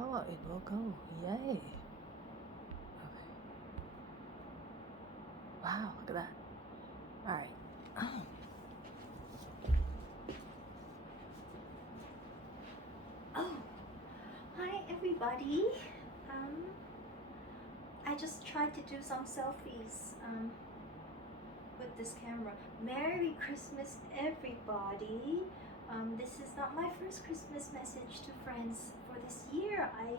Oh, it will go. Yay. Okay. Wow, look at that. All right. Oh, hi everybody. Um, I just tried to do some selfies with this camera. Merry Christmas, everybody. This is not my first Christmas message to friends for this year. I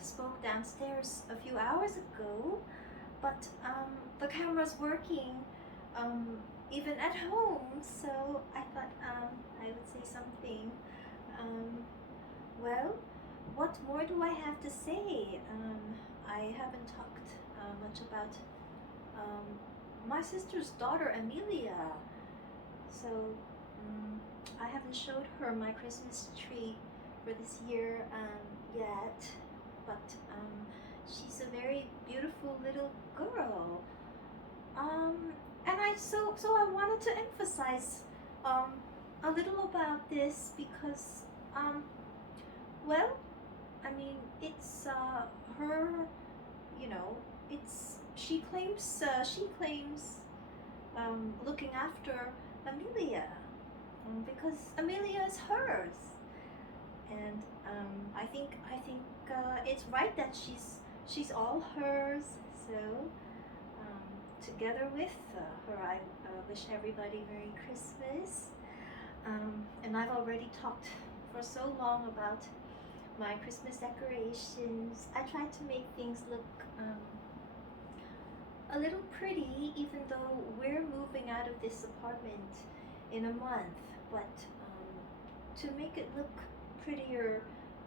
spoke downstairs a few hours ago, but the camera's working even at home, so I thought I would say something. Um, well, what more do I have to say? I haven't talked much about um, my sister's daughter, Amelia. So I haven't showed her my Christmas tree for this year yet, but she's a very beautiful little girl. And I wanted to emphasize um, a little about this because well, I mean, it's her, you know, it's she claims looking after Amelia because Amelia is hers, and I think it's right that she's all hers. So together with her, I wish everybody Merry Christmas. And I've already talked for so long about my Christmas decorations. I tried to make things look a little pretty, even though we're moving out of this apartment in a month. But to make it look prettier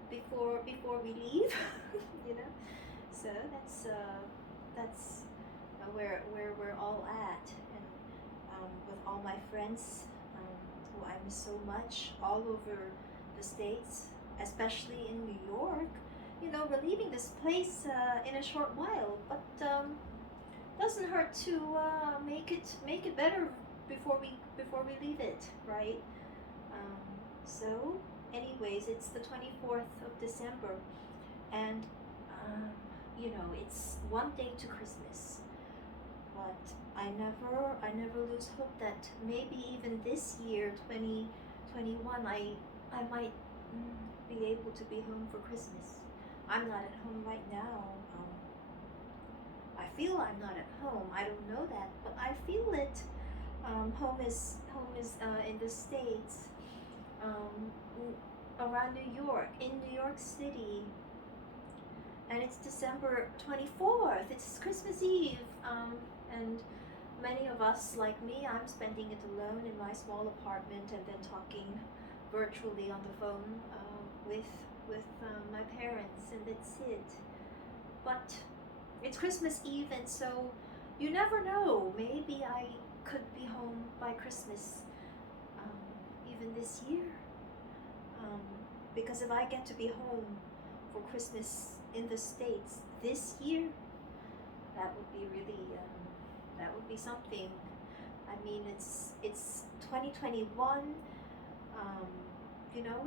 before we leave, you know. So that's where we're all at, and with all my friends who I miss so much all over the States, especially in New York. You know, we're leaving this place in a short while, but doesn't hurt to make it better before we leave it, right? So, anyways, it's the 24th of December, and you know, it's one day to Christmas. But I never lose hope that maybe even this year, 2021, I might be able to be home for Christmas. I'm not at home right now. I feel I'm not at home. I don't know that, but I feel it. Home is in the States, around New York, in New York City, and it's December 24th. It's Christmas Eve, and many of us, like me, I'm spending it alone in my small apartment and then talking virtually on the phone with my parents, and that's it. But it's Christmas Eve, and so you never know. Maybe I could be home by Christmas, even this year. Because if I get to be home for Christmas in the States this year, that would be really that would be something. I mean, it's 2021. You know,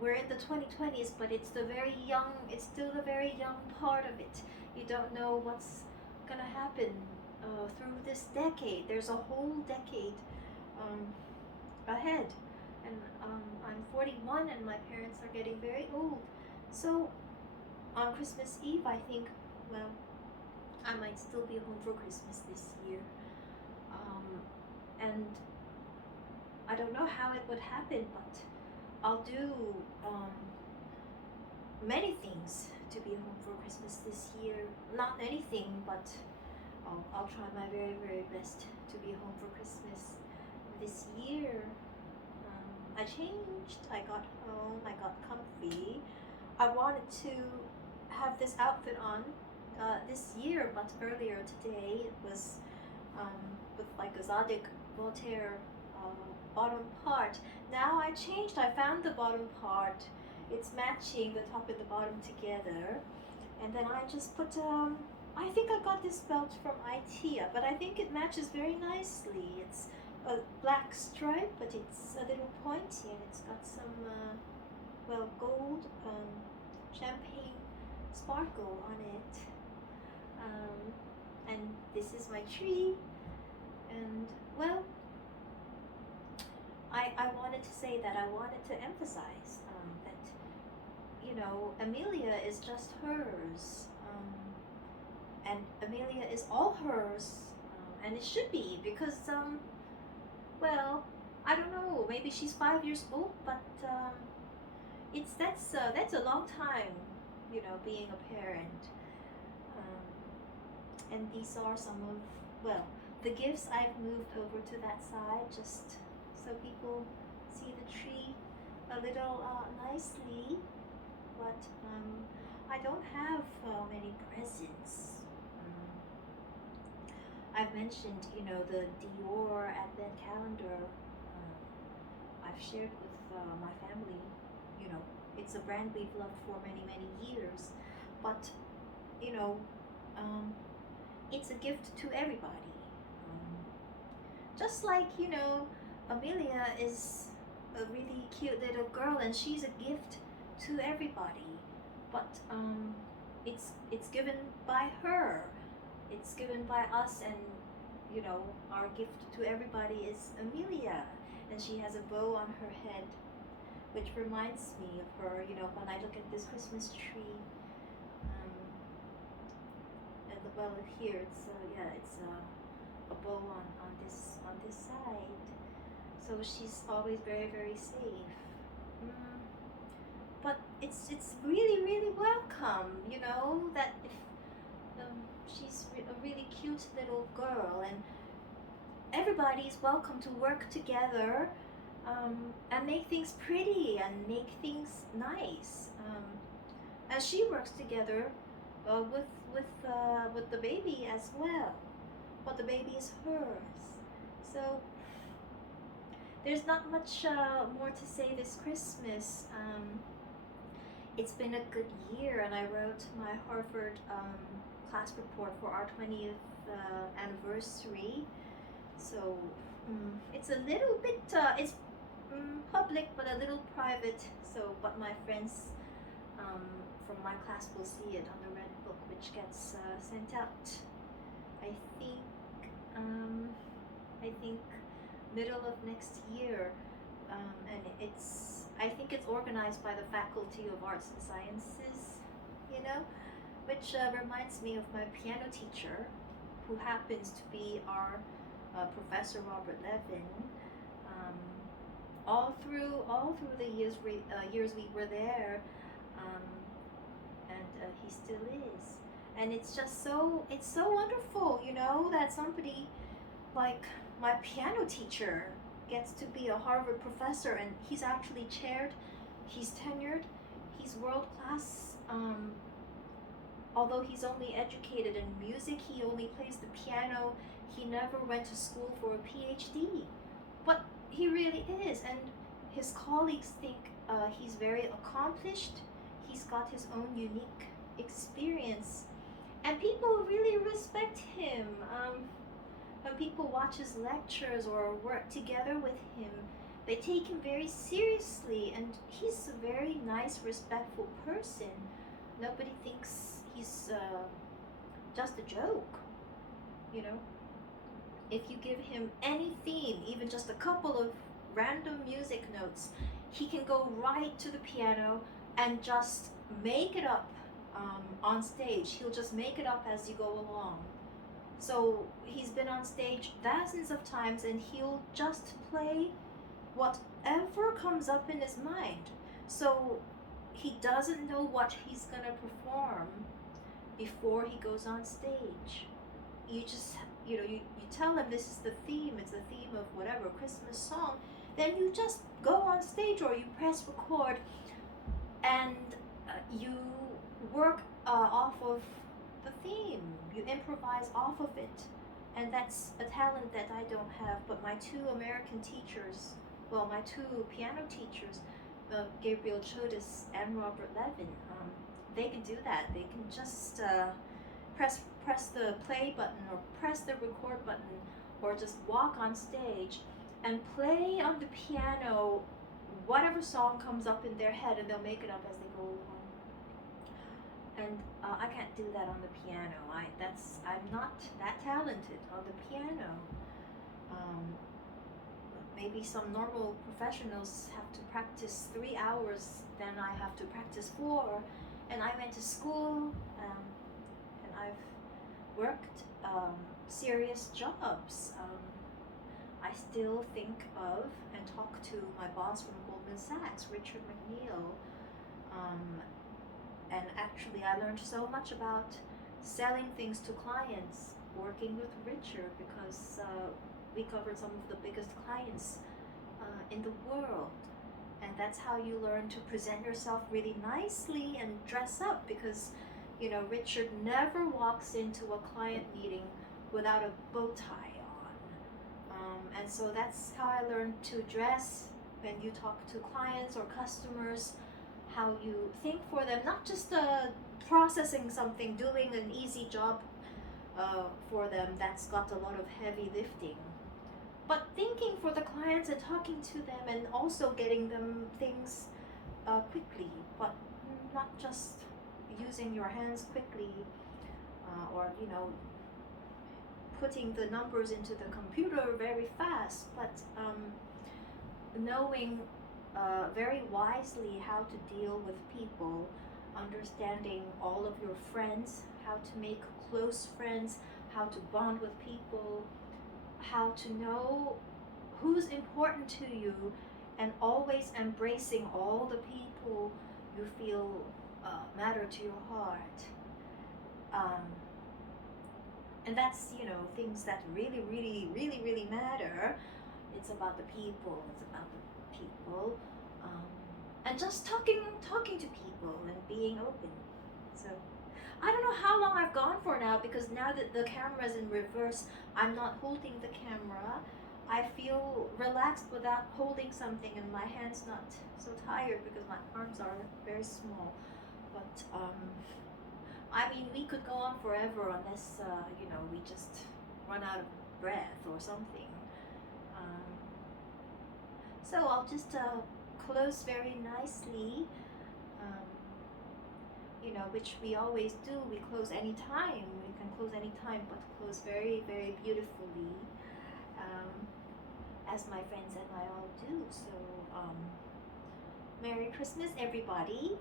we're in the 2020s, but it's the very young. It's still the very young part of it. You don't know what's gonna happen through this decade. There's a whole decade ahead, and I'm 41, and my parents are getting very old. So on Christmas Eve, I think, well, I might still be home for Christmas this year. And I don't know how it would happen, but I'll do many things to be home for Christmas this year. Not anything, but I'll try my very, very best to be home for Christmas this year. I changed, I got home, I got comfy. I wanted to have this outfit on this year, but earlier today it was with like a Zadig Voltaire bottom part. Now I changed, I found the bottom part. It's matching the top and the bottom together. And then I just put, I think I got this belt from IKEA, but I think it matches very nicely. It's a black stripe, but it's a little pointy, and it's got some, well, gold champagne sparkle on it. And this is my tree. And well, I wanted to say that I wanted to emphasize that, Amelia is just hers. And Amelia is all hers. And it should be because, well, I don't know, maybe she's 5 years old, but that's a long time, being a parent. And these are some of, well, the gifts I've moved over to that side just so people see the tree a little nicely. But I don't have many presents. I've mentioned, the Dior Advent calendar. I've shared with my family. It's a brand we've loved for many, many years. But, you know, it's a gift to everybody. Just like, Amelia is a really cute little girl and she's a gift to everybody. But it's given by her. It's given by us, and our gift to everybody is Amelia, and she has a bow on her head, which reminds me of her. When I look at this Christmas tree, and well, here it's a bow on this side, so she's always very, very safe. But it's really, really welcome, that if she's a really cute little girl, and everybody's welcome to work together and make things pretty and make things nice. As she works together with the baby as well, but the baby is hers. So there's not much more to say this Christmas. It's been a good year, and I wrote my Harvard class report for our 20th anniversary. So it's a little bit, it's public but a little private. So, but my friends from my class will see it on the red book, which gets sent out. I think middle of next year, and I think it's organized by the Faculty of Arts and Sciences, which reminds me of my piano teacher, who happens to be our Professor Robert Levin. All through the years we were there, and he still is. And it's just so wonderful, that somebody like my piano teacher gets to be a Harvard professor, and he's actually chaired, he's tenured, he's world class. Although he's only educated in music, he only plays the piano, he never went to school for a PhD. But he really is, and his colleagues think he's very accomplished, he's got his own unique experience, and people really respect him. When people watch his lectures or work together with him, they take him very seriously, and he's a very nice, respectful person. Nobody thinks he's just a joke, If you give him any theme, even just a couple of random music notes, he can go right to the piano and just make it up on stage. He'll just make it up as you go along. So he's been on stage dozens of times, and he'll just play whatever comes up in his mind. So he doesn't know what he's gonna perform before he goes on stage. You just, you tell him this is the theme, it's the theme of whatever Christmas song, then you just go on stage or you press record, and you work off of the theme, you improvise off of it. And that's a talent that I don't have, but my two American teachers, my two piano teachers, Gabriel Chodis and Robert Levin, they can do that. They can just press the play button or press the record button, or just walk on stage and play on the piano whatever song comes up in their head, and they'll make it up as they go along. and I can't do that on the piano. I'm not that talented on the piano. Um, Maybe some normal professionals have to practice 3 hours, then I have to practice 4. And I went to school, and I've worked serious jobs. I still think of and talk to my boss from Goldman Sachs, Richard McNeil. And actually, I learned so much about selling things to clients working with Richard, because we covered some of the biggest clients in the world. And that's how you learn to present yourself really nicely and dress up, because Richard never walks into a client meeting without a bow tie on. And so that's how I learned to dress when you talk to clients or customers, how you think for them, not just processing something, doing an easy job for them that's got a lot of heavy lifting, but thinking for the clients and talking to them and also getting them things quickly, but not just using your hands quickly, or putting the numbers into the computer very fast, but knowing very wisely how to deal with people, understanding all of your friends, how to make close friends, how to bond with people, how to know who's important to you, and always embracing all the people you feel matter to your heart. And that's things that really, really, really, really matter. It's about the people. It's about the people, and just talking to people and being open. So I don't know how long I've gone for now, because now that the camera's in reverse, I'm not holding the camera. I feel relaxed without holding something, and my hand's not so tired because my arms are very small. But I mean, we could go on forever unless we just run out of breath or something. So I'll just close very nicely. Which we always do. We close any time. We can close any time, but close very, very beautifully, as my friends and I all do. So, Merry Christmas, everybody.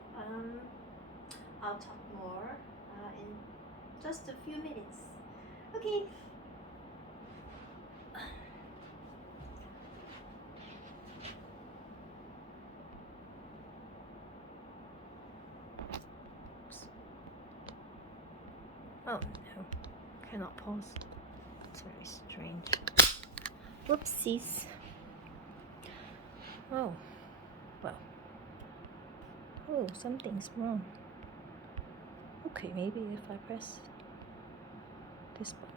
I'll talk more in just a few minutes. Okay. Oh no, cannot pause. It's very strange. Whoopsies. Oh, well. Oh, something's wrong. Okay, maybe if I press this button.